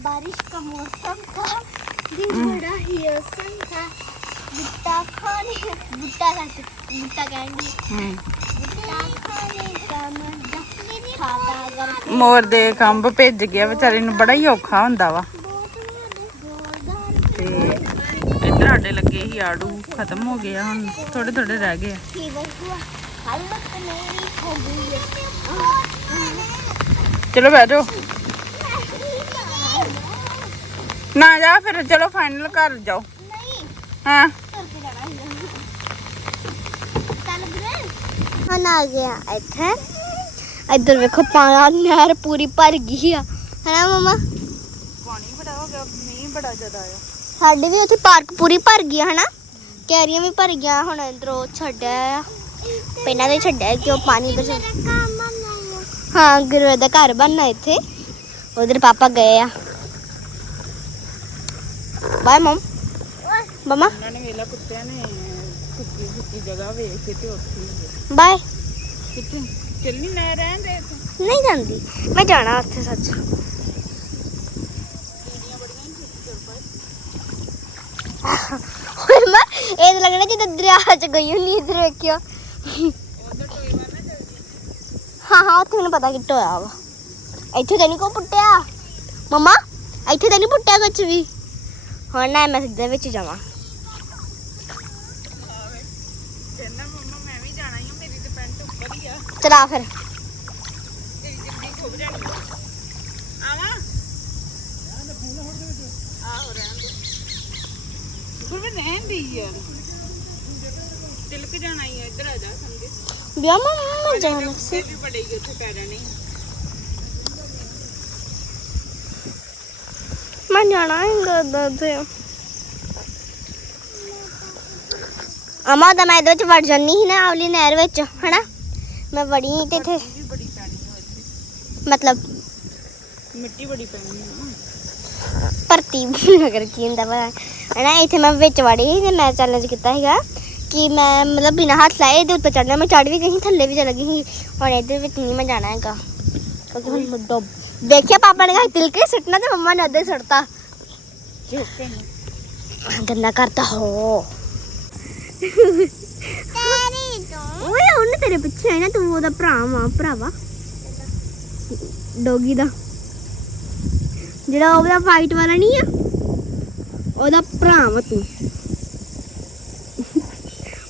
बारिश का मौसम था दिन बड़ा ही औसम था भुट्टा खाने भुट्टा खाते भुट्टा कैंडी ਹੂੰ भुट्टा खाने का मजा खाता अगर ਮੋਰ ਦੇ ਕੰਬ ਭੇਜ ਗਿਆ ਵਿਚਾਰੇ ਨੂੰ ਬੜਾ ਹੀ ਔਖਾ ਹੁੰਦਾ ਵਾ ਤੇ ਇੱਧਰ ਸਾਡੇ ਲੱਗੇ ਸੀ ਆੜੂ ਖਤਮ ਹੋ ਗਏ ਆ ਹੁਣ ਥੋੜੇ ਥੋੜੇ ਰਹਿ ਗਏ ਆ फीवर हुआ हालत मेरी हो गई है ਚਲੋ ਬਹਿ ਜਾਓ ਨਾ ਜਾ ਫਿਰ ਚਲੋ ਫਾਈਨਲ ਘਰ ਜਾਓ। ਹਾਂ? ਆ ਗਿਆ ਇੱਥੇ। ਇੱਧਰ ਵੇਖੋ ਪਾਣੀ ਨਹਿਰ ਪੂਰੀ ਭਰ ਗਈ ਆ। ਹਨਾ ਮਮਾ? ਪਾਣੀ ਬੜਾ ਹੋ ਗਿਆ ਮੀਂਹ ਬੜਾ ਜ਼ਿਆਦਾ ਆਇਆ ਸਾਡੇ ਵੀ ਉੱਥੇ ਪਾਰਕ ਪੂਰੀ ਭਰ ਗਈ ਹਨਾ? ਕੈਰੀਆਂ ਵੀ ਭਰ ਗਿਆ ਹੁਣ ਅੰਦਰੋਂ ਛੱਡਿਆ ਪਹਿਲਾਂ ਤੇ ਛੱਡਿਆ ਕਿ ਉਹ ਪਾਣੀ ਉਧਰ ਹਾਂ ਗੁਰੂ ਦਾ ਘਰ ਬਣਨਾ ਇੱਥੇ। ਉਧਰ ਪਾਪਾ ਗਏ ਆ। ਬਾਏ ਮਮ ਮਮਾ ਉਹਨਾਂ ਨੇ ਵੇਲਾ ਕੁੱਤਿਆਂ ਨੇ ਸੁੱਕੀ ਸੁੱਕੀ ਜਗ੍ਹਾ ਵੇਖ ਕੇ ਤੇ ਉੱਥੇ ਹੀ ਗਏ। ਬਾਏ ਕਿੱਥੇ? ਚੱਲਣੀ ਨਾ ਰਹਿਣ ਦੇ ਇੱਥੇ। ਨਹੀਂ ਜਾਂਦੀ। ਮੈਂ ਜਾਣਾ ਉੱਥੇ ਸੱਚ। ਹੋਰ ਮੈਂ ਇਹ ਲੱਗਣਾ ਜਿੱਦਾਂ ਦਰਿਆ ਚ ਗਈ ਹੁੰਨੀ ਇਧਰ ਵੇਖਿਓ। ਹਾਂ ਹਾਂ ਉੱਥੇ ਮੈਨੂੰ ਪਤਾ ਕਿੱਟ ਹੋਇਆ ਵਾ। ਇੱਥੇ ਤਾਂ ਨਹੀਂ ਕੋ ਪੁੱਟਿਆ। ਮਮਾ ਇੱਥੇ ਤਾਂ ਨਹੀਂ ਪੁੱਟਿਆ ਕੁਝ ਵੀ। ਹੁਣ ਨਾ ਮੈਂ ਸਿੱਧੇ ਵਿੱਚ ਜਾਵਾਂ। ਕਹਿੰਦਾ ਮੰਮਾ ਮੈਂ ਵੀ ਜਾਣਾ ਹੀ ਆ ਮੇਰੀ ਤੇ ਪੈਂਟ ਉੱਪਰ ਹੀ ਆ। ਚਲਾ ਫਿਰ। ਤੇਰੀ ਜੱਦੀ ਖੁੱਭ ਜਾਣੀ ਆ। ਆਵਾਂ? ਆਹੋ ਰਹਿਣ ਦੇ। ਗੁਰਵੇ ਰਹਿਣ ਦੇ ਯਾਰ ਤਿਲਕ ਜਾਣਾ ਹੀ ਆ ਇੱਧਰ ਆ ਜਾ ਸਮਝੇ ਮਮਾ ਮੈਂ ਜਾਣਾ ਸੀ। ਵੀ ਬੜੇ ਹੀ ਉੱਥੇ ਪੈ ਜਾਣੇ ਆ। ਮੈਂ ਜਾਣਾ ਹੈਗਾ ਦਾਦੇ ਅਮਾ ਤਾਂ ਮੈਂ ਇਹਦੇ ਵਿੱਚ ਵੜ ਜਾਨੀ ਸੀ ਨਾ ਆਵਲੀ ਨਹਿਰ ਵਿੱਚ ਹਨਾ? ਮੈਂ ਵੜੀ ਤੇ ਇੱਥੇ। ਮਤਲਬ ਮਿੱਟੀ ਬੜੀ ਪੈਣੀ ਆ ਭਰਤੀ ਨਗਰ ਕੀ ਹੁੰਦਾ ਵਾ। ਹਨਾ ਇੱਥੇ ਮੈਂ ਵਿੱਚ ਵੜੀ ਸੀ ਤੇ ਮੈਂ ਚੈਲੰਜ ਕੀਤਾ ਸੀਗਾ ਕਿ ਮੈਂ ਮਤਲਬ ਬਿਨਾਂ ਹੱਥ ਲਾਏ ਇਹਦੇ ਉੱਤੇ ਚੜਨਾ ਮੈਂ ਚੜ ਵੀ ਗਈ ਸੀ, ਥੱਲੇ ਵੀ ਚਲ ਗਈ ਸੀ। ਹੁਣ ਇਹਦੇ ਵਿੱਚ ਨਹੀਂ ਮੈਂ ਜਾਣਾ ਹੈਗਾ। ਕਿਉਂਕਿ ਹੁਣ ਮੈਂ ਡੁੱਬ ਦੇਖਿਆ ਪਾਪਾ ਨੇ ਕਹਾ ਤਿਲਕੇ ਸੁੱਟਣਾ ਤੇ ਮੰਮਾ ਨੇ ਅੱਧੇ ਸੁੱਟਤਾ। ਝੋਕੇ ਨੂੰ ਗੰਦਾ ਓਏ ਉਹਨੇ ਤੇਰੇ ਪਿੱਛੇ ਹੈ ਨਾ, ਤੂੰ ਉਹਦਾ ਭਰਾ ਵਾ, ਭਰਾਵਾ। ਡੋਗੀ ਦਾ। ਜਿਹੜਾ ਉਹਦਾ ਵਾਈਟ ਵਾਲਾ ਨਹੀਂ ਆ, ਉਹਦਾ ਭਰਾ ਵਾ ਤੂੰ।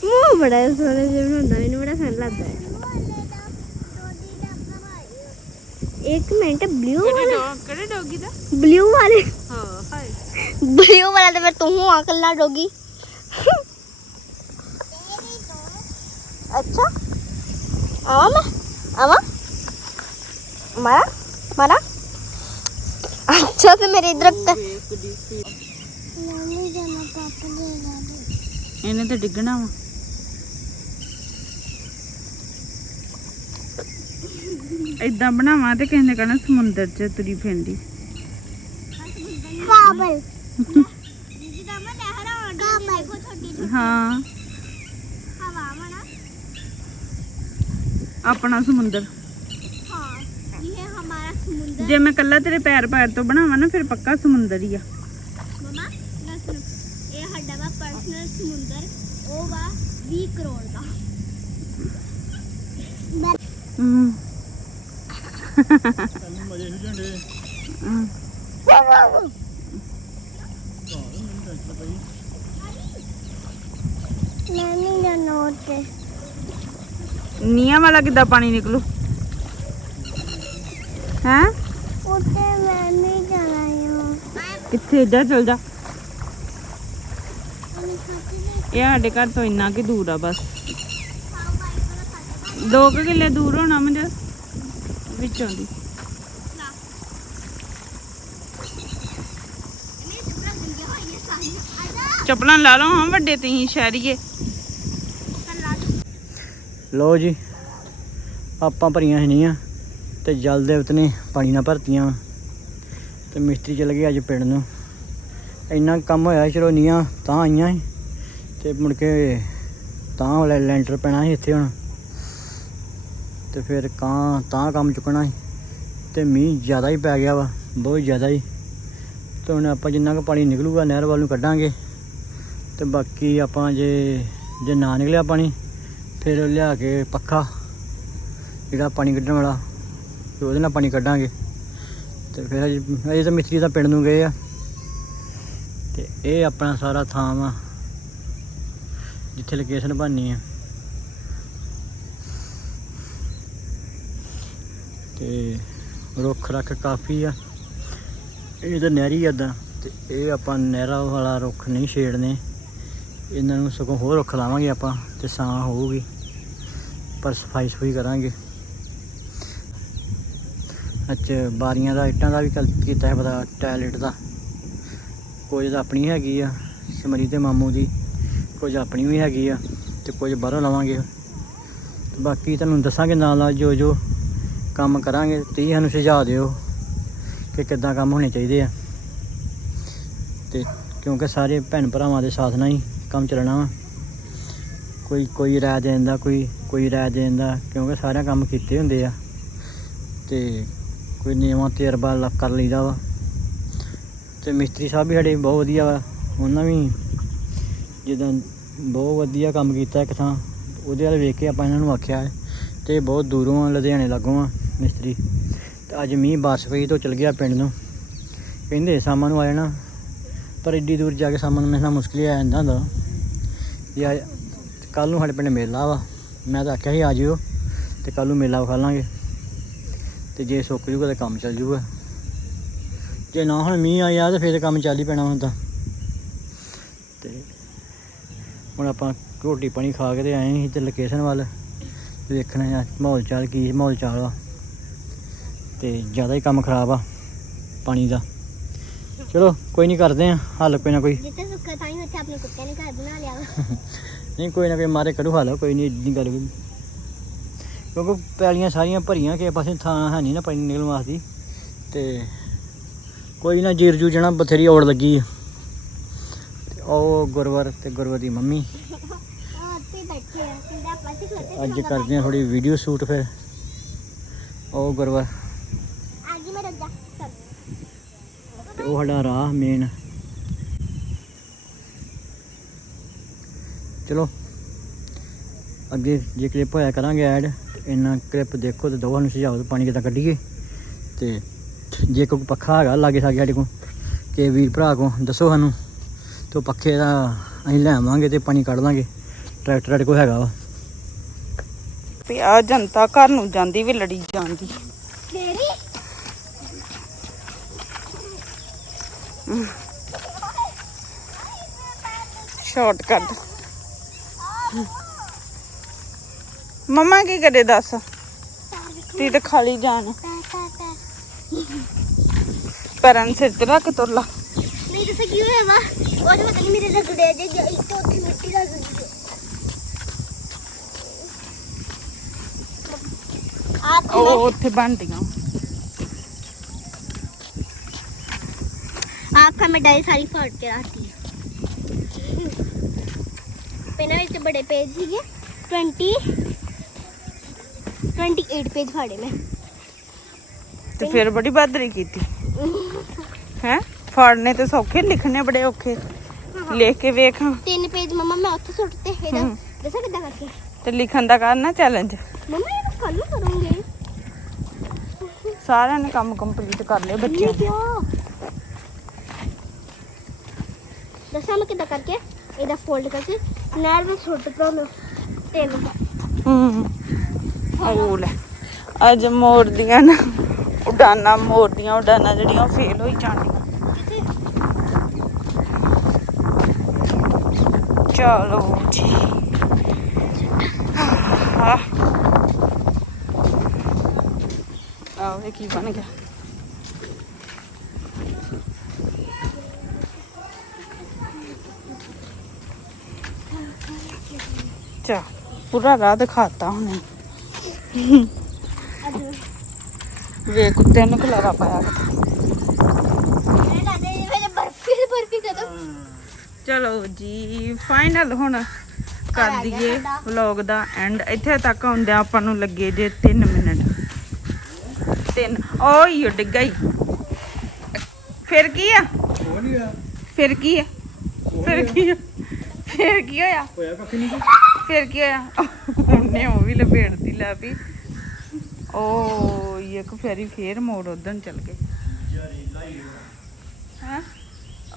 ਮੂੰਹ ਬੜਾ ਸੋਹਣਾ ਜਿਹਾ ਬਣਾਉਂਦਾ, ਮੈਨੂੰ ਬੜਾ ਸੋਹਣਾ ਲੱਗਦਾ। ਹੈ ਇੱਕ ਮਿੰਟ ਬਲੂ ਵਾਲਾ ਕਿਹੜੇ ਡੌਗੀ ਦਾ? ਬਲੂ ਵਾਲੇ ਹਾਂ ਹਾਏ ਬਲੂ ਵਾਲਾ ਤੇ ਫਿਰ ਤੂੰ ਆ ਕੱਲਾ ਡੋਗੀ ਅੱਛਾ ਆਵਾਂ ਮੈਂ ਆਵਾਂ ਮਾਰਾ ਮਾਰਾ ਅੱਛਾ ਤੇ ਮੇਰੇ ਇਧਰ ਇਹਨੇ ਤਾਂ ਡਿੱਗਣਾ ਵਾ ਇਦਾਂ ਬਣਾਵਾਂ ਤੇ ਕਿਸੇ ਨੇ ਕਹਣਾ ਸਮੁੰਦਰ 'ਚ ਤੁਰੀ ਫਿਰਦੀ। ਕਾਬਲ। ਆਪਣਾ ਸਮੁੰਦਰ। ਜੇ ਮੈਂ ਕੱਲਾ ਤੇਰੇ ਪੈਰ ਪੈਰ ਤੋਂ ਬਣਾਵਾਂ ਨਾ ਫਿਰ ਪੱਕਾ ਸਮੁੰਦਰ ਹੀ ਆ। ਮਮਾ ਨਾ ਇਹ ਸਾਡਾ ਵਾ ਪਰਸਨਲ ਸਮੁੰਦਰ ਉਹ ਵਾ 20 ਕਰੋੜ ਦਾ। ਹੂੰ। ਨੀਆਂ ਵਾਲਾ ਕਿੱਦਾਂ ਪਾਣੀ ਨਿਕਲੂ? ਹੈ? ਉੱਤੇ ਮੈਂ ਨਹੀਂ ਜਾਣਾ ਯੋ ਕਿੱਥੇ? ਜਾ ਚਲ ਜਾ। ਇਹ ਸਾਡੇ ਘਰ ਤੋਂ ਇੰਨਾ ਕਿ ਦੂਰ ਆ ਬਸ। 2 ਕਿੱਲੇ ਦੂਰ ਹੋਣਾ ਮੁੰਡੇ। ਵਿੱਚੋਂ ਦੀ ਚੱਪਲਾਂ ਲਾ ਲਓ ਹਾਂ ਵੱਡੇ ਤੁਸੀਂ ਸ਼ਹਿਰੀਏ। ਲੋ ਜੀ ਆਪਾਂ ਭਰੀਆਂ ਹਨੀਆਂ ਤੇ ਜਲ ਦੇਵਤ ਨੇ ਪਾਣੀ ਨਾਲ ਭਰਤੀਆਂ। ਵਾਂ। ਤੇ ਮਿਸਤਰੀ ਚਲ ਗਏ ਅੱਜ ਪਿੰਡ ਨੂੰ। ਇੰਨਾ ਕੰਮ ਹੋਇਆ ਚਲੋ ਨੀਆਂ ਤਾਂ ਆਈਆਂ ਸੀ। ਤੇ ਮੁੜ ਕੇ ਤਾਂ ਵਾਲਾ ਲੈਂਟਰ ਪੈਣਾ ਸੀ ਇੱਥੇ ਹੁਣ। ਤੇ ਫਿਰ ਕਾਂ ਤਾਂ ਕੰਮ ਚੁੱਕਣਾ ਸੀ ਤੇ ਮੀਂਹ ਜ਼ਿਆਦਾ ਹੀ ਪੈ ਗਿਆ ਵਾ, ਬਹੁਤ ਜ਼ਿਆਦਾ ਹੀ। ਤੇ ਹੁਣ ਆਪਾਂ ਜਿੰਨਾ ਕੁ ਪਾਣੀ ਨਿਕਲੂਗਾ ਨਹਿਰ ਵੱਲ ਨੂੰ ਕੱਢਾਂਗੇ। ਤੇ ਬਾਕੀ ਆਪਾਂ ਜੇ ਜੇ ਨਾ ਨਿਕਲਿਆ ਪਾਣੀ, ਫਿਰ ਲਿਆ ਕੇ ਪੱਖਾ, ਜਿਹੜਾ ਪਾਣੀ ਕੱਢਣ ਵਾਲਾ, ਤੇ ਉਹਦੇ ਨਾਲ ਪਾਣੀ ਕੱਢਾਂਗੇ। ਤੇ ਫਿਰ ਅਜੇ ਤਾਂ ਮਿਸਤਰੀ ਤਾਂ ਪਿੰਡ ਨੂੰ ਗਏ ਆ। ਤੇ ਇਹ ਆਪਣਾ ਸਾਰਾ ਥਾਂ ਵਾ, ਜਿੱਥੇ ਲੋਕੇਸ਼ਨ ਬਣਨੀ ਆ। ਤੇ ਰੁੱਖ ਰੱਖ ਕਾਫੀ ਆ। ਇਹ ਤਾਂ ਨਹਿਰੀ ਏਦਾਂ। ਤੇ ਇਹ ਆਪਾਂ ਨਹਿਰਾਂ ਵਾਲਾ ਰੁੱਖ ਨਹੀਂ ਛੇੜਨੇ। ਇਹਨਾਂ ਨੂੰ ਸਗੋਂ ਹੋਰ ਰੁੱਖ ਲਾਵਾਂਗੇ ਆਪਾਂ ਤੇ ਸਾਂ ਹੋਊਗੀ। ਪਰ ਸਫ਼ਾਈ ਸਫ਼ਾਈ ਕਰਾਂਗੇ। ਅੱਛਾ ਬਾਰੀਆਂ ਦਾ, ਇੱਟਾਂ ਦਾ ਵੀ ਕਲ ਕੀਤਾ ਹੈ ਪਤਾ, ਟਾਇਲਟ ਦਾ। ਕੁਝ ਤਾਂ ਆਪਣੀ ਹੈਗੀ ਆ, ਸਮਰੀ ਤੇ ਮਾਮੂ ਦੀ। ਕੁਝ ਆਪਣੀ ਵੀ ਹੈਗੀ ਆ ਤੇ ਕੁਝ ਬਾਹਰੋਂ ਲਵਾਂਗੇ। ਤੇ ਬਾਕੀ ਤੁਹਾਨੂੰ ਦੱਸਾਂਗੇ ਨਾਲ ਨਾਲ ਜੋ ਜੋ ਕੰਮ ਕਰਾਂਗੇ ਤੁਸੀਂ ਸਾਨੂੰ ਸੁਝਾਅ ਦਿਓ ਕਿ ਕਿੱਦਾਂ ਕੰਮ ਹੋਣੇ ਚਾਹੀਦੇ ਆ। ਤੇ ਕਿਉਂਕਿ ਸਾਰੇ ਭੈਣ ਭਰਾਵਾਂ ਦੇ ਸਾਥ ਨਾਲ ਹੀ ਕੰਮ ਚੱਲਣਾ ਵਾ। ਕੋਈ ਕੋਈ ਰਾਏ ਦੇ ਦਿੰਦਾ ਕੋਈ ਕੋਈ ਰਾਏ ਦੇ ਦਿੰਦਾ ਕਿਉਂਕਿ ਸਾਰਿਆਂ ਕੰਮ ਕੀਤੇ ਹੁੰਦੇ ਆ। ਤੇ ਕੋਈ ਨਿਯਮਾਂ, ਤਜਰਬਾ ਲ- ਕਰ ਲਈਦਾ ਵਾ। ਤੇ ਮਿਸਤਰੀ ਸਾਹਿਬ ਵੀ ਸਾਡੇ ਬਹੁਤ ਵਧੀਆ ਵਾ। ਉਹਨਾਂ ਵੀ ਜਿੱਦਾਂ ਬਹੁਤ ਵਧੀਆ ਕੰਮ ਕੀਤਾ ਇੱਕ ਥਾਂ। ਉਹਦੇ ਵੱਲ ਵੇਖ ਕੇ ਆਪਾਂ ਇਹਨਾਂ ਨੂੰ ਆਖਿਆ ਹੈ। ਤੇ ਬਹੁਤ ਦੂਰੋਂ ਆ ਲੁਧਿਆਣੇ ਲਾਗੋਂ ਆ। ਮਿਸਤਰੀ। ਤੇ ਅੱਜ ਮੀਂਹ ਬਾਸ ਪਈ ਤੋਂ ਚਲ ਗਿਆ ਪਿੰਡ ਨੂੰ। ਕਹਿੰਦੇ ਸ਼ਾਮਾਂ ਨੂੰ ਆ ਜਾਣਾ। ਪਰ ਏਡੀ ਦੂਰ ਜਾ ਕੇ ਸ਼ਾਮਾਂ ਨੂੰ ਮਿਲਣਾ ਮੁਸ਼ਕਿਲ ਹੀ ਆ ਜਾਂਦਾ ਹੁੰਦਾ। ਜਾਂ ਕੱਲ ਨੂੰ ਸਾਡੇ ਪਿੰਡ ਮੇਲਾ ਵਾ। ਮੈਂ ਤਾਂ ਆਖਿਆ ਸੀ, ਆ ਜਿਓ ਤੇ ਕੱਲ ਨੂੰ ਮੇਲਾ ਵਿਖਾ ਲਾਂਗੇ। ਤੇ ਜੇ ਸੁੱਕ ਜੂਗਾ ਤਾਂ ਕੰਮ ਚੱਲ ਜੂਗਾ। ਜੇ ਨਾ ਹੁਣ ਮੀਂਹ ਆਇਆ ਤਾਂ ਫਿਰ ਕੰਮ ਚੱਲ ਹੀ ਪੈਣਾ ਹੁੰਦਾ ਤੇ। ਹੁਣ ਆਪਾਂ ਰੋਟੀ ਪਾਣੀ ਖਾ ਕੇ ਤੇ ਆਏ ਸੀ ਤੇ ਲੋਕੇਸ਼ਨ ਵੱਲ। ਦੇਖਣਾ ਆ ਮਾਹੌਲ ਚਾਲ ਕੀ ਮਾਹੌਲ ਚਾਲ ਆ। ਤੇ ਜ਼ਿਆਦਾ ਹੀ ਕੰਮ ਖਰਾਬ ਆ ਪਾਣੀ ਦਾ। ਚਲੋ ਕੋਈ ਨਹੀਂ ਕਰਦੇ ਆ ਹੱਲ ਕੋਈ ਨਾ ਕੋਈ। ਜਿੱਥੇ ਸੁੱਕਾ ਥਾਂ ਹੀ ਉੱਥੇ ਆਪਣੇ ਕੁੱਤੇ ਨੇ ਘਰ ਬਣਾ ਲਿਆ ਵਾ। ਨਹੀਂ ਕੋਈ ਨਾ ਕੋਈ ਮਾਰੇ ਕਰੂ ਹੱਲ ਕੋਈ ਨਹੀਂ ਇੱਡੀ ਗੱਲ ਕੋਈ। ਕਿਉਂਕਿ ਪੈਲੀਆਂ ਸਾਰੀਆਂ ਭਰੀਆਂ ਕਿਸੇ ਪਾਸੇ ਥਾਂ ਹੈ ਨਹੀਂ ਨਾ ਪਾਣੀ ਨਿਕਲਣ ਵਾਸਤੇ। ਤੇ ਕੋਈ ਨਾ ਜੀਰ ਜੂ ਜਣਾ ਬਥੇਰੀ ਔੜ ਲੱਗੀ ਆ। ਤੇ ਉਹ ਗੁਰਵਰ ਤੇ ਗੁਰਵਰ ਦੀ ਮੰਮੀ। ਤੇ ਅੱਜ ਕਰਦੇ ਆ ਥੋੜੀ ਵੀਡੀਓ ਸ਼ੂਟ ਫਿਰ। ਉਹ ਗੁਰਵਰ ਆ ਗਈ ਮੈਂ ਰੱਜਾ ਚੱਲ ਤੇ ਉਹ ਸਾਡਾ ਰਾਹ ਮੇਨ ਚਲੋ, ਅੱਗੇ ਜੇ ਕਲਿੱਪ ਹੋਇਆ ਕਰਾਂਗੇ ਐਡ ਇੰਨਾ ਕਲਿੱਪ ਦੇਖੋ ਤੇ ਦੋ ਸਾਨੂੰ ਸੁਝਾਓ ਪਾਣੀ ਕਿੱਦਾਂ ਕੱਢੀਏ। ਤੇ ਜੇ ਕੋਈ ਪੱਖਾ ਹੈਗਾ ਲਾਗੇ ਸਾਗੇ ਸਾਡੇ ਕੋਲ ਕਿ ਵੀਰ ਭਰਾ ਕੋ ਦੱਸੋ ਸਾਨੂੰ। ਤੇ ਉਹ ਪੱਖੇ ਦਾ ਅਸੀਂ ਲੈ ਆਵਾਂਗੇ ਤੇ ਪਾਣੀ ਕੱਢ ਲਾਂਗੇ। ਟਰੈਕਟਰ ਸਾਡੇ ਕੋਲ ਹੈਗਾ ਵਾ। ਵੀ ਜਨਤਾ ਘਰ ਨੂੰ ਜਾਂਦੀ ਵੀ ਲੜੀ ਜਾਂਦੀ ਤੇਰੀ ਸ਼ਾਰਟਕਟ। ਮਮਾ ਕੀ ਕਰੇ ਦੱਸ? ਤੀ ਤੇ ਖਾਲੀ ਜਾਣ। ਪਰਨ ਸਿਰ ਤੇ ਰੱਖ ਤੁਰ ਲਾ। ਨਹੀਂ ਦੱਸ ਕੀ ਹੋਇਆ ਵਾ? ਉਹਦੇ ਪਤਾ ਨਹੀਂ ਮੇਰੇ ਰਗੜੇ ਜੇ ਗਈ ਤੇ ਉੱਥੇ ਮਿੱਟੀ ਲੱਗ ਗਈ ਆ ਉਹ ਉੱਥੇ ਬਣਦੀਆਂ आपका मैं डायरी सारी फाड़ के आती है पेना ਵਿੱਚ ਬੜੇ ਪੇਜ ਸੀਗੇ 20 28 ਪੇਜ ਫਾੜੇ ਮੈਂ ਤੇ ਫਿਰ ਬੜੀ ਬਹਾਦਰੀ ਕੀਤੀ ਹੈ ਫਾੜਨੇ ਤੇ ਸੌਖੇ ਲਿਖਣੇ ਬੜੇ ਔਖੇ ਲਿਖ ਕੇ ਵੇਖ ਤਿੰਨ ਪੇਜ ਮਮਾ ਮੈਂ ਉੱਥੇ ਸੁੱਟਤੇ ਇਹਦਾ ਹਮ। ਦੱਸਾਂ ਕਿੱਦਾਂ ਕਰਕੇ ਤੇ ਲਿਖਣ ਦਾ ਕਰਨਾ ਚੈਲੰਜ ਮਮਾ ਇਹ ਕੱਲ ਨੂੰ ਕਰੂੰਗੇ ਸਾਰਿਆਂ ਨੇ ਕੰਮ ਕੰਪਲੀਟ ਕਰ ਲਿਆ ਬੱਚਿਆਂ ਨਹੀਂ ਕਿਉਂ ਦੱਸਾਂ ਮੈਂ ਕਿੱਦਾਂ ਕਰਕੇ ਇਹਦਾ ਫੋਲਡ ਕਰਕੇ ਨਹਿਰ ਵਿੱਚ ਸੁੱਟ ਤਾ ਮੈਂ ਤਿੰਨ ਹੂੰ ਉਹ ਲੈ ਅੱਜ ਮੋਰਦੀਆਂ ਨਾ ਉਡਾਨਾਂ ਮੋਰਦੀਆਂ ਉਡਾਨਾਂ ਜਿਹੜੀਆਂ ਫੇਲ ਹੋਈ ਜਾਂਦੀਆਂ ਕਿੱਥੇ ਚਲੋ ਜੀ ਆਹ ਆਹ ਇਹ ਕੀ ਬਣ ਗਿਆ ਚਾ ਪੂਰਾ ਰਾਹ ਦਿਖਾਤਾ ਹੁਣੇ। ਵੇ ਕੁੱਤੇ ਨੂੰ ਖਲਾਰਾ ਪਾਇਆ ਚਲੋ ਜੀ ਫਾਈਨਲ ਹੁਣ ਕਰ ਆ ਦਈਏ। ਵਲੌਗ ਦਾ ਐਂਡ ਇੱਥੇ ਤੱਕ ਆਉਂਦਿਆਂ ਆਪਾਂ ਨੂੰ ਲੱਗੇ ਜੇ 3 ਮਿੰਟ। 3 ਓਏ ਡਿੱਗਾ ਹੀ ਫਿਰ ਕੀ ਆ? ਫਿਰ ਕੀ ਹੈ ਫਿਰ ਕੀ ਫਿਰ ਕੀ ਹੋਇਆ? ਹੋਇਆ ਕੱਖ ਨਹੀਂ ਫਿਰ ਕੀ ਹੋਇਆ? ਉਹਨੇ ਉਹ ਵੀ ਲਪੇੜਦੀ ਲੈ ਵੀ ਓ ਇੱਕ ਫੇਰੀ ਫੇਰ ਮੋੜ ਉਧਰ ਚੱਲ ਗਏ। ਹੈ?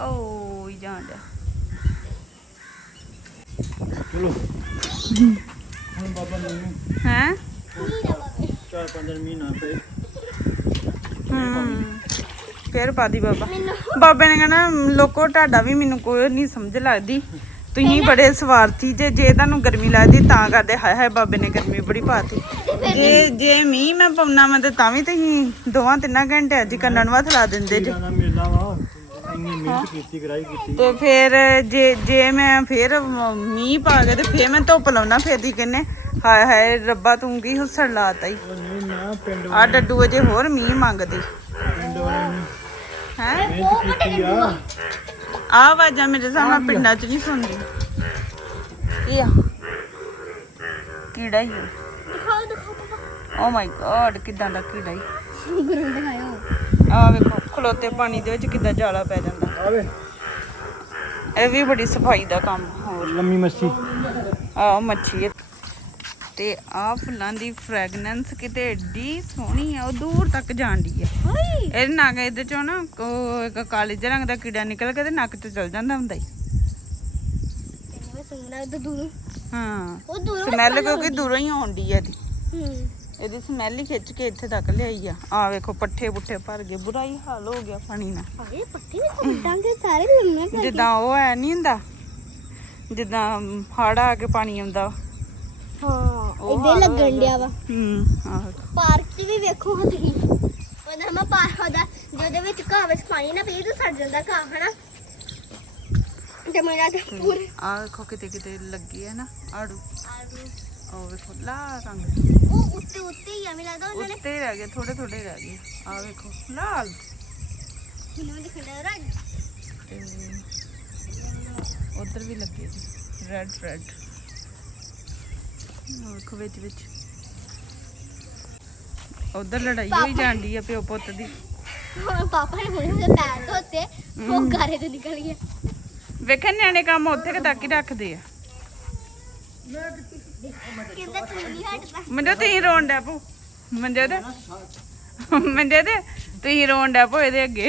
ਓ ਡਿਆ। ਚਲੋ। ਹੁਣ ਬਾਬਾ ਨੂੰ ਹੈ? ਚਾਰ ਪੰਜ ਦਿਨ ਮਹੀਨਾ ਪਏ ਫੇਰ ਪਾਦੀ ਬਾਬਾ। ਬਾਬੇ ਨੇ ਕਹਿਣਾ ਲੋਕੋ ਤੁਹਾਡਾ ਵੀ ਮੈਨੂੰ ਕੋਈ ਨਹੀਂ ਸਮਝ ਲੱਗਦੀ। ਤੁਸੀਂ ਬੜੇ ਸਵਾਰਥੀ ਜੇ ਜੇ ਤੁਹਾਨੂੰ ਗਰਮੀ ਲੱਗਦੀ ਤਾਂ ਕਰਦੇ। ਹਾਏ ਹਾਏ ਬਾਬੇ ਨੇ ਗਰਮੀ ਬੜੀ ਪਾਤੀ ਜੇ ਜੇ ਮੀਂਹ ਮੈਂ ਪਾਉਣਾ ਮੈਂ ਤੇ ਤਾਂ ਵੀ ਤੁਸੀਂ ਦੋਵਾਂ ਤਿੰਨਾਂ ਘੰਟੇ ਅੱਜ ਕੰਨਾਂ ਨੂੰ ਹੱਥ ਲਾ ਦਿੰਦੇ ਜੇ। ਦਾ ਮੇਲਾ ਵਾ ਇੰਨੀ ਮਿਹਨਤ ਕੀਤੀ ਕਰਾਈ ਕੀਤੀ। ਤੇ ਫਿਰ ਜੇ ਜੇ ਮੈਂ ਫਿਰ ਮ- ਮੀਂਹ ਪਾ ਕੇ ਤੇ ਫਿਰ ਮੈਂ ਧੁੱਪ ਲਾਉਣਾ ਫਿਰ ਦੀ ਕਹਿੰਨੇ ਹਾਏ ਹਾਏ ਰੱਬਾ ਤੂੰ ਕੀ ਹੁਸੜ ਲਾਤਾ ਪਿੰਡ ਆ ਡੱਡੂ ਅਜੇ ਹੋਰ ਮੀਂਹ ਮੰਗਦੀ। ਹੈ? ਮਿਹਨਤ ਕੀਤੀ ਆਵਾਜ਼ਾਂ ਮੇਰੇ ਸਾਹਮਣੇ ਪਿੰਡਾਂ 'ਚ ਨਹੀਂ ਸੁਣਦੀ। ਕੀ ਆ? ਕੀੜਾ ਹੀ ਦਿਖਾਓ ਦਿਖਾਓ ਪਾਪਾ। ਓ ਮਾਈ ਗॉड ਕਿਦਾਂ ਦਾ ਕੀੜਾ ਹੀ। ਗੁਰੂ ਨੂੰ ਦਿਖਾਓ ਆ ਵੇਖੋ ਖਲੋਤੇ ਪਾਣੀ ਦੇ ਵਿੱਚ ਕਿਦਾਂ ਜਾਲਾ ਪੈ ਜਾਂਦਾ। ਆਵੇ। ਇਹ ਵੀ ਬੜੀ ਸਫ਼ਾਈ ਦਾ ਕੰਮ ਹੋਰ। ਲੰਮੀ ਮੱਛੀ। ਆ ਮੱਛੀ ਹੈ। ਤੇ ਆ ਫੁੱਲਾਂ ਦੀ ਫ੍ਰੈਗਨੈਂਸ ਕਿਤੇ ਏਡੀ ਸੋਹਣੀ ਆ ਉਹ ਦੂਰ ਤੱਕ ਜਾਂਦੀ ਹੈ ਓਏ ਇਹ ਨੱਕ ਇਹਦੇ ਚੋਂ ਨਾ ਉਹ ਇੱਕ ਕਾਲੇ ਜਿਹੇ ਰੰਗ ਦਾ ਕੀੜਾ ਨਿਕਲ ਕੇ ਤੇ ਨੱਕ 'ਚ ਚਲ ਜਾਂਦਾ ਹੁੰਦਾ ਦੂਰ। ਹਾਂ। ਉਹ ਦੂਰੋਂ ਸਮੈਲ ਕਿਉਂਕਿ ਦੂਰੋਂ ਹੀ ਆਉਂਦੀ ਹੈ ਇਹਦੀ। ਹੂੰ। ਇਹਦੀ ਸਮੈਲ ਹੀ ਖਿੱਚ ਕੇ ਇੱਥੇ ਤੱਕ ਲਿਆਈ ਆ। ਆ ਵੇਖੋ ਪੱਠੇ ਪੁੱਠੇ ਭਰ ਗਏ ਬੁਰਾ ਹੀ ਹਾਲ ਹੋ ਗਿਆ ਪਾਣੀ ਨਾਲ। ਵੀ ਸਾਰੇ ਲੰਮੇ ਪੈ ਜਿੱਦਾਂ ਉਹ ਐ ਨਹੀਂ ਹੁੰਦਾ ਜਿੱਦਾਂ ਹੜ ਆ ਕੇ ਪਾਣੀ ਆਉਂਦਾ। ਹਾਂ ਹਾਲ ਲੱਗਣ ਡਿਆ ਵਾ। ਹੂੰ ਆਹ ਪਾਰਕ 'ਚ ਵੀ ਵੇਖੋ ਹਾਂ ਤੁਸੀਂ। ਉਹਦਾ ਮੈਂ ਪਾਰਕ ਉਹਦਾ ਜਿਹਦੇ ਵਿੱਚ ਘਾਹ ਵਿੱਚ ਪਾਣੀ ਨਾ ਪਈ ਤਾਂ ਸੜ ਜਾਂਦਾ ਘਾਹ ਹਨਾ? ਤੇ ਮੇਰਾ ਤਾਂ ਪੂਰੇ ਆ ਵੇਖੋ ਕਿਤੇ ਕਿਤੇ ਲੱਗੀ ਹੈ ਨਾ ਆੜੂ। ਆਲੂ ਉਹ ਵੇਖੋ ਲਾਲ ਰੰਗ। ਉਹ ਉੱਤੇ ਉੱਤੇ ਹੀ ਆ ਮੈਨੂੰ ਲੱਗਦਾ ਉਹਨਾਂ ਨੇ ਉੱਤੇ ਰਹਿ ਗਏ ਥੋੜੇ ਥੋੜੇ ਰਹਿ ਗਏ। ਆ ਵੇਖੋ ਲਾਲ। ਮੈਨੂੰ ਦਿਖਦਾ ਰੰਗ। ਤੇ ਉਧਰ ਵੀ ਲੱਗੇ ਰੈਡ ਰੈਡ ਵੇਖੋ ਵਿੱਚ ਵਿੱਚ। ਉਧਰ ਲੜਾਈ ਹੋਈ ਜਾਂਦੀ ਆ ਪਿਓ ਪੁੱਤ ਦੀ। ਹੁਣ ਪਾਪਾ ਨੇ ਹੁਣੇ ਉਹਦੇ ਪੈਰ ਧੋਤੇ ਉਹ ਗਾਰੇ ਤੋਂ ਨਿਕਲ ਗਿਆ ਵੇਖਣ ਨਿਆਣੇ ਕੰਮ ਉੱਥੇ ਕਿ ਤੱਕ ਹੀ ਰੱਖਦੇ ਆ। ਕਹਿੰਦਾ ਤੂੰ ਨਹੀਂ ਹਟਦਾ ਮੰਜੇ ਤੁਸੀਂ ਰੋਣ ਡੈ ਪੋ ਮੰਜੇ ਤੇ? ਮੰਜੇ ਤੇ? ਤੁਸੀਂ ਰੋਣ ਡੈ ਪੋ ਇਹਦੇ ਅੱਗੇ।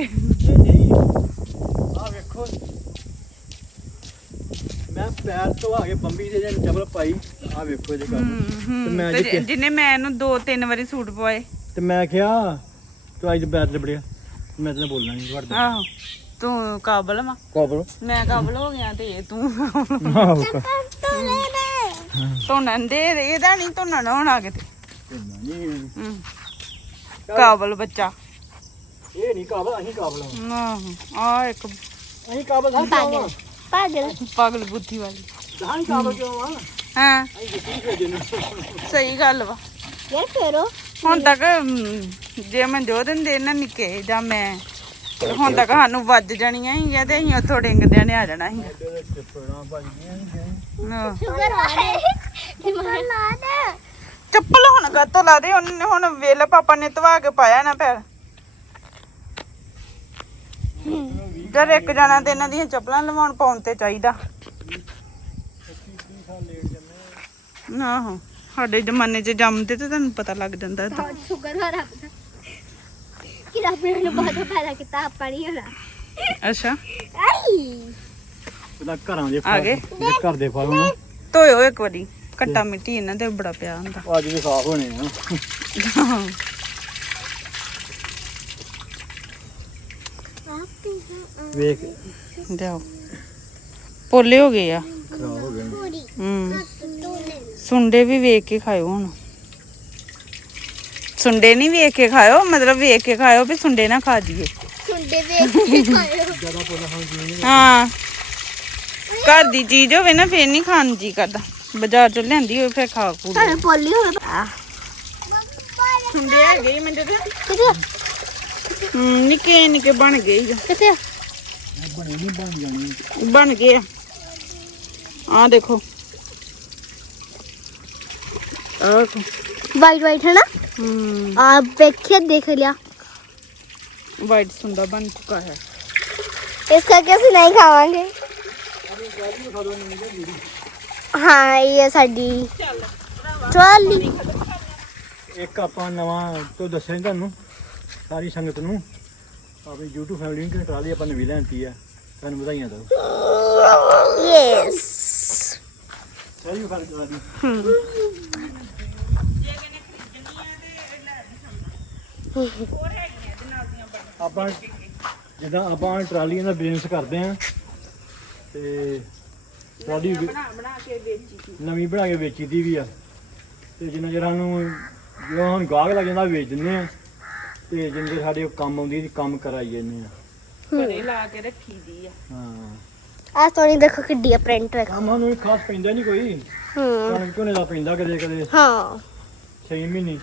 ਆ ਵੇਖੋ। ਮੈਂ ਪੈਰ ਤੋਂ ਆ ਕੇ ਬੰਬੀ ਦੇ ਜਨ ਚਪਲ ਪਾਈ। ਆ ਵੇਖੋ ਇਹਦੇ ਕੰਮ ਤੇ ਮੈਂ ਤੇ ਅੱਜ ਕਿ- ਜਿਹਨੇ ਮੈਂ ਇਹਨੂੰ ਦੋ ਤਿੰਨ ਵਾਰੀ ਸੂਟ ਪਵਾਏ। ਤੇ ਮੈਂ ਕਿਹਾ ਤੂੰ ਅੱਜ ਪੈਰ ਤੇ ਬੜਿਆ। ਮੈਂ ਤੈਨੂੰ ਬੋਲਣਾ ਨਹੀਂ ਵੜਦਾ ਆਹੋ। ਤੂੰ ਕਾਬਲ ਵਾ। ਕੋਬਰ ਮੈਂ ਕਾਬਲ ਹੋ ਗਿਆ ਤੇ ਤੂੰ ਆਹੋ। ਤੂੰ ਲੈ ਲੈ ਧੋਣਨ ਦੇ ਇਹਦਾ ਨਹੀਂ ਧੋਣਨ ਹੋਣਾ ਕਿਤੇ ਨਹੀਂ ਹਮ। ਕਾਬਲ ਬੱਚਾ। ਇਹ ਨਹੀਂ ਕਾਬਲ ਅਸੀਂ ਕਾਬਲ ਹਾਂ ਆਹੋ ਆ ਇੱਕ ਅਸੀਂ ਕਾਬਲ ਪਾਗਲ। ਪਾਗਲ। ਪਾਗਲ ਬੁੱਧੀ ਵਾਲੀ। ਹਾਂ ਕਾਬਲ ਕਿਉਂ ਆ? ਹਾਂ। ਸਹੀ ਗੱਲ ਵਾ। ਯਾਰ ਫੇਰੋ। ਹੁਣ ਤੱਕ ਹਮ, ਜੇ ਮਨਜੋਤ ਹੁੰਦੇ ਨਾ ਨਿੱਕੇ ਜਾਂ ਮੈਂ ਹੁਣ ਤੱਕ ਸਾਨੂੰ ਵੱਜ ਜਾਣੀਆਂ ਸੀਗੀਆਂ ਤੇ ਅਸੀਂ ਉੱਥੋਂ ਡਿੰਗਦਿਆਂ ਨੇ ਆ ਜਾਣਾ ਸੀ ਚੱਪੜਾਂ ਭੱਜ ਗਈਆਂ ਆਹ। ਸ਼ੂਗਰ ਆ ਦੇ ਦਿਮਾਗ ਲਾ ਦੇ। ਚੱਪਲ ਹੁਣ ਗੱਤੋਂ ਲਾ ਦੇ ਉਹਨੇ ਹੁਣ ਵੇਲ ਪਾਪਾ ਨੇ ਧਵਾ ਕੇ ਪਾਇਆ ਨਾ ਪੈਰ ਜਦ ਇੱਕ ਜਣਾ ਤੇ ਇਹਨਾਂ ਦੀਆਂ ਚੱਪਲਾਂ ਲਵਾਉਣ ਪਾਉਣ ਤੇ ਚਾਹੀਦਾ। ਆਹੋ ਸਾਡੇ ਜ਼ਮਾਨੇ 'ਚ ਜੰਮਦੇ ਤੇ ਤੁਹਾਨੂੰ ਪਤਾ ਲੱਗ ਜਾਂਦਾ। ਹਾਂ ਸ਼ੂਗਰ ਹੋ ਰੱਬ ਦਾ। ਕਿ ਰੱਬ ਨੇ ਮੈਨੂੰ ਬਹੁਤ ਪੈਦਾ ਕੀਤਾ ਆਪਾਂ ਨਹੀਂ ਹੋਣਾ। ਅੱਛਾ। ਆਈ। ਉਹਦਾ ਘਰਾਂ ਦੇ ਆ ਗਏ? ਜਿਹੜੇ ਘਰ ਦੇ ਫਲ ਨੂੰ। ਧੋਇਓ ਇੱਕ ਵਾਰੀ ਕੱਟਾ ਮਿੱਟੀ ਇਹਨਾਂ ਤੇ ਬੜਾ ਪਿਆ ਹੁੰਦਾ। ਅੱਜ ਵੀ ਸਾਫ਼ ਹੋਣੇ ਆ। ਵੇਖ। ਜਾਓ ਪੋਲੇ ਹੋ ਗਏ ਆ। ਖਰਾਬ ਹੋ ਗਏ ਪੂਰੀ ਹੂੰ। ਤੂੰ ਸੁੰਡੇ ਵੀ ਵੇਖ ਕੇ ਖਾਇਓ ਹੁਣ। ਸੁੰਡੇ ਨਹੀਂ ਵੇਖ ਕੇ ਖਾਇਓ ਮਤਲਬ ਵੇਖ ਕੇ ਖਾਇਓ ਵੀ ਸੁੰਡੇ ਨਾ ਖਾ ਜੀਏ ਸੁੰਡੇ ਵੇਖ ਕੇ ਖਾਇਓ। ਜ਼ਿਆਦਾ ਪੋਲਾ ਖਾਣ ਦੀ ਹਾਂ। ਘਰ ਦੀ ਚੀਜ਼ ਹੋਵੇ ਨਾ ਫੇਰ ਨਹੀਂ ਖਾਣ ਜੀ ਕਰਦਾ। ਬਾਜ਼ਾਰ ਚੋਂ ਲਿਆਂਦੀ ਹੋਵੇ ਫੇਰ ਖਾ ਖੂ ਸਾਰੇ ਪੋਲੀ ਹੋਵੇ। ਸੁੰਡੇ ਹੈਗੇ ਮੈਨੂੰ ਤੇ। ਆ? ਹੂੰ ਨਿੱਕੇ ਨਿੱਕੇ ਬਣ ਗਏ ਆ। ਕਿੱਥੇ ਆ? ਬਣੇ ਨਹੀਂ ਬਣ ਜਾਣੇ। ਬਣ ਗਏ ਆ। ਦੇਖੋ। ਵਾਈਟ ਵਾਈਟ ਹੈ ਨਾ ਹੂੰ ਆ ਵੇਖਿਆ ਦੇਖ ਲਿਆ ਵਾਈਟ ਸੁੰਡਾ ਬਣ ਚੁੱਕਾ ਹੈ ਇਸ ਕਰਕੇ ਅਸੀਂ ਨਹੀਂ ਖਾਵਾਂਗੇ ਹਾਂ ਇਹ ਸਾਡੀ ਟਰਾਲੀ ਇੱਕ ਆਪਾਂ ਨਵਾਂ ਤੋਂ ਦੱਸਿਆ ਨੀ ਤੁਹਾਨੂੰ ਸਾਰੀ ਸੰਗਤ ਨੂੰ ਆਪਣੀ YouTube ਫੈਮਿਲੀ ਨੂੰ ਟਰਾਲੀ ਆਪਾਂ ਨਵੀਂ ਲੈਣਤੀ ਆ ਤੁਹਾਨੂੰ ਵਧਾਈਆਂ ਦਿਓ ਯੈਸ ਸਾਰੀ ਫ਼ਰਕ ਟਰਾਲੀ ਆਪਾਂ ਜਿੱਦਾਂ ਆਪਾਂ ਟਰਾਲੀਆਂ ਦਾ ਬਿਜ਼ਨਸ ਕਰਦੇ ਆ ਤੇ ਟਰਾਲੀ ਬਣਾ ਬਣਾ ਕੇ ਵੇਚੀ ਸੀ। ਨਵੀਂ ਬਣਾ ਕੇ ਵੇਚੀ ਦੀ ਵੀ ਆ। ਤੇ ਜਿੰਨਾ ਚਿਰ ਨੂੰ ਜਦੋਂ ਹੁਣ ਗਾਹਕ ਲੱਗ ਜਾਂਦਾ ਵੇਚ ਦਿੰਦੇ ਆ ਤੇ ਜਿੰਨੇ ਸਾਡੇ ਉਹ ਕੰਮ ਆਉਂਦੀ ਹੈ ਕੰਮ ਕਰਾਈ ਜਾਂਦੇ ਆ ਘਰੇ ਲਾ ਕੇ ਰੱਖੀ ਦੀ ਆ। ਹਾਂ। ਆ ਸੋਨੀ ਦੇਖੋ ਕਿੱਡੀ ਆ ਪ੍ਰਿੰਟ ਵੇਖੋ। ਕੰਮ ਸਾਨੂੰ ਖਾਸ ਪੈਂਦਾ ਨਹੀਂ ਕੋਈ। ਹੂੰ। ਕਣਕ ਝੋਨੇ ਦਾ ਪੈਂਦਾ ਕਦੇ ਕਦੇ। ਹਾਂ। 6 ਮਹੀਨੇ।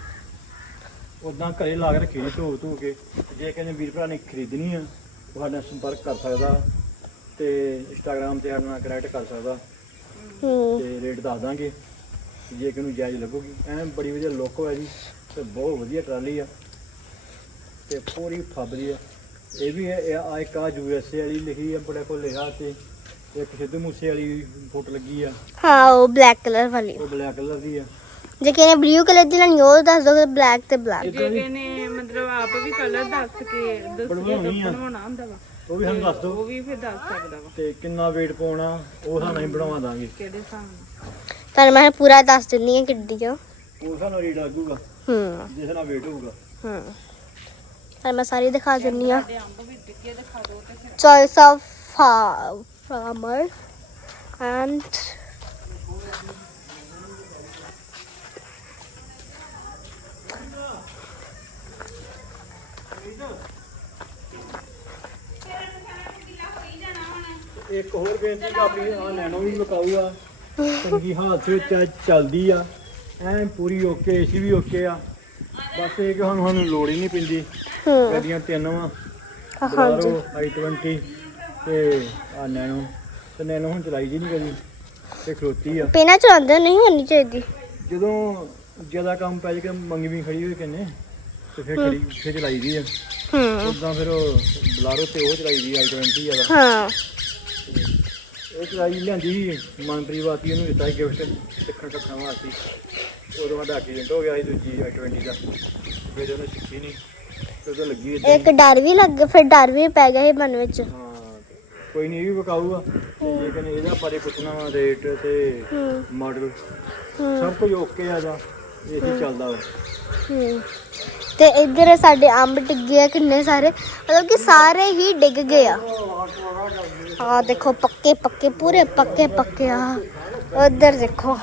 ਉਦਾਂ ਘਰੇ ਲਾ ਕੇ ਰੱਖੀ ਦੀ ਧੋ ਧੋ ਕੇ। ਜੇ ਕਹਿੰਦੇ ਵੀਰ ਭਰਾ ਨੇ ਖਰੀਦਣੀ ਆ ਤੁਹਾਡਾ ਸੰਪਰਕ ਕਰ ਸਕਦਾ ਤੇ ਇੰਸਟਾਗ੍ਰam ਤੇ ਸਾਡੇ ਨਾਲ ਕਨੈਕਟ ਕਰ ਸਕਦਾ। ਹੂੰ। ਤੇ ਰੇਟ ਦੱਸ ਦਾਂਗੇ ਜੇ ਕਿ ਨੂੰ ਜਾਇਜ਼ ਲੱਗੂਗੀ। ਐਂ ਬੜੀ ਵਧੀਆ ਲੁੱਕ ਹੈ ਜੀ ਤੇ ਬਹੁਤ ਵਧੀਆ ਟਰਾਲੀ ਆ। ਤੇ ਪੂਰੀ ਫੱਬਦੀ ਆ। ਇਹ ਵੀ ਹੈ ਆ ਇੱਕ ਆ ਯੂਐਸਏ ਵਾਲੀ ਲਿਖੀ ਆ ਬੜੇ ਕੋਲ ਲਿਖਾ ਤੇ ਇੱਕ ਸਿੱਧੂ ਮੂਸੇ ਵਾਲੀ ਫੋਟੋ ਲੱਗੀ ਆ। ਹਾਂ ਉਹ ਬਲੈਕ ਕਲਰ ਵਾਲੀ। ਉਹ ਬਲੈਕ ਕਲਰ ਦੀ ਆ। ਜੇ ਕਿਨੇ ਬਲੂ ਕਲਰ ਦੀ ਲੈਣੀ ਉਹ ਦੱਸ ਦੋ ਬਲੈਕ ਤੇ ਬਲੈਕ ਜੇ ਕਿਨੇ ਮਤਲਬ ਆਪ ਵੀ ਕਲਰ ਦੱਸ ਕੇ ਦੱਸ ਕੇ ਬਣਵਾਉਣੀ ਆ। ਬਣਾਉਣਾ ਹੁੰਦਾ ਵਾ। ਉਹ ਵੀ ਸਾਨੂੰ ਦੱਸ ਦਿਓ ਉਹ ਵੀ ਫਿਰ ਦੱਸ ਸਕਦਾ ਵਾ। ਤੇ ਕਿੰਨਾ weight ਪਾਉਣਾ ਉਹ ਸਾਨੂੰ ਅਸੀਂ ਬਣਵਾ ਦਾਂਗੇ। ਕਿਹੜੇ ਹਿਸਾਬ ਨਾਲ? ਤੁਹਾਨੂੰ ਮੈਂ ਪੂਰਾ ਦੱਸ ਦਿੰਦੀ ਹਾਂ ਕਿੱਡੀ ਆ। ਉਹ ਸਾਨੂੰ ਰੇਟ ਲੱਗੂਗਾ। ਹੂੰ। ਜਿਸ ਨਾਲ weight ਹੋਊਗਾ। ਹੂੰ। ਤੁਹਾਨੂੰ ਮੈਂ ਸਾਰੀ ਦਿਖਾ ਦਿੰਦੀ ਹਾਂ ਤੇ ਅੰਬ ਵੀ ਟਿੱਕੇ ਦਿਖਾ ਦੋ ਤੇ ਫਿਰ choice of fa- farmer and ਇੱਕ ਹੋਰ ਬੇਨਤੀ ਕਿ ਆਪਣੀ ਆ ਨੈਨੋ ਵੀ ਵਿਕਾਊ ਆ। ਚੰਗੀ ਹਾਲਤ ਵਿੱਚ ਆ, ਚੱਲਦੀ ਆ। ਐਨ ਪੂਰੀ ਓਕੇ ਏਸੀ ਵੀ ਓਕੇ ਆ। ਬਸ ਇਹ ਕਿ ਹੁਣ ਸਾਨੂੰ ਲੋੜ ਹੀ ਨਹੀਂ ਪੈਂਦੀ। ਹੂੰ। ਗੱਡੀਆਂ ਤਿੰਨ ਵਾ। ਹਾਂਜੀ। ਬਲਾਰੋ i20 ਤੇ ਆ ਨੈਨੋ ਤੇ ਨੈਨੋ ਹੁਣ ਚਲਾਈ ਜੀ ਨਹੀਂ ਕਦੀ ਤੇ ਖਲੋਤੀ ਆ। ਪੀਣਾ ਚਾਹੁੰਦੇ ਨਹੀਂ ਹੋਣੀ ਚਾਹੀਦੀ। ਜਦੋਂ ਜ਼ਿਆਦਾ ਕੰਮ ਪੈ ਜੇ ਕਿ ਮੰਗੀ ਵੀ ਖੜੀ ਹੋਈ ਕਿੰਨੇ ਤੇ ਫਿਰ ਖੜੀ ਫਿਰ ਚਲਾਈ ਦੀ ਆ। ਹੂੰ। ਉਦਾਂ ਫਿਰ ਉਹ ਬਲਾਰੋ ਤੇ ਉਹ ਚਲਾਈ ਦੀ i20 ਆ ਦਾ ਹਾਂ। ਇਹ ਚਲਾਈ ਲਿਆਂਦੀ ਸੀ ਮਨਪ੍ਰੀਤ ਵਾਤੀ ਉਹਨੂੰ ਦਿੱਤਾ ਗਿਫਟ ਸਿੱਖਣ ਸਿੱਖਣ ਵਾਸਤੇ। ਉਦੋਂ ਸਾਡਾ ਐਕਸੀਡੈਂਟ ਹੋ ਗਿਆ ਸੀ ਦੂਜੀ i20 ਦਾ। ਫਿਰ ਉਹਨੇ ਸਿੱਖੀ ਨਹੀਂ ਤੇ ਉਹਦਾ ਲੱਗੀ ਏਦਾਂ ਹੀ। ਇੱਕ ਡਰ ਵੀ ਲੱਗ ਫਿਰ ਡਰ ਵੀ ਪੈ ਗਿਆ ਸੀ ਮਨ ਵਿੱਚ। ਹਾਂ ਕੋਈ ਨਹੀਂ ਇਹ ਵੀ ਵਿਕਾਊ ਆ ਜੇ ਕਹਿੰਦੇ ਇਹਦਾ ਬਾਰੇ ਪੁੱਛਣਾ ਵਾ ਰੇਟ ਤੇ ਹੂੰ। ਮਾਡਲ ਹੂੰ। ਸਭ ਕੁਝ ਓਕੇ ਆ ਦਾ ਇਹ ਚੱਲਦਾ ਹੂੰ। ਤੇ ਇੱਧਰ ਸਾਡੇ ਅੰਬ ਡਿੱਗੇ ਆ ਕਿੰਨੇ ਸਾਰੇ। ਮਤਲਬ ਕਿ ਸਾਰੇ ਹੀ ਡਿੱਗ ਗਏ ਆ। ਆ ਦੇਖੋ, ਪੱਕੇ ਪੱਕੇ, ਪੂਰੇ ਪੱਕੇ ਪੱਕੇ ਆ। ਉਧਰ ਦੇਖੋ।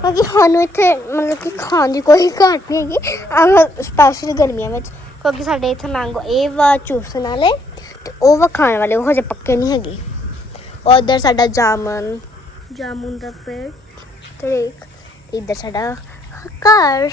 ਕਿਉਂਕਿ ਸਾਨੂੰ ਇੱਥੇ ਮਤਲਬ ਕਿ ਖਾਣ ਦੀ ਕੋਈ ਘਾਟ ਨਹੀਂ ਹੈਗੀ। ਆ ਸਪੈਸ਼ਲੀ ਗਰਮੀਆਂ ਵਿੱਚ, ਕਿਉਂਕਿ ਸਾਡੇ ਇੱਥੇ ਮੈਂਗੋ ਇਹ ਵਾ ਚੂਸਣ ਵਾਲੇ ਤੇ ਉਹ ਵਾ ਖਾਣ ਵਾਲੇ, ਉਹ ਹਜੇ ਪੱਕੇ ਨਹੀਂ ਹੈਗੇ। ਉਧਰ ਸਾਡਾ ਜਾਮਨ, ਜਾਮੁਨ ਦਾ ਪੇੜ ਤੇ ਇੱਕ ਇੱਧਰ ਸਾਡਾ ਘਰ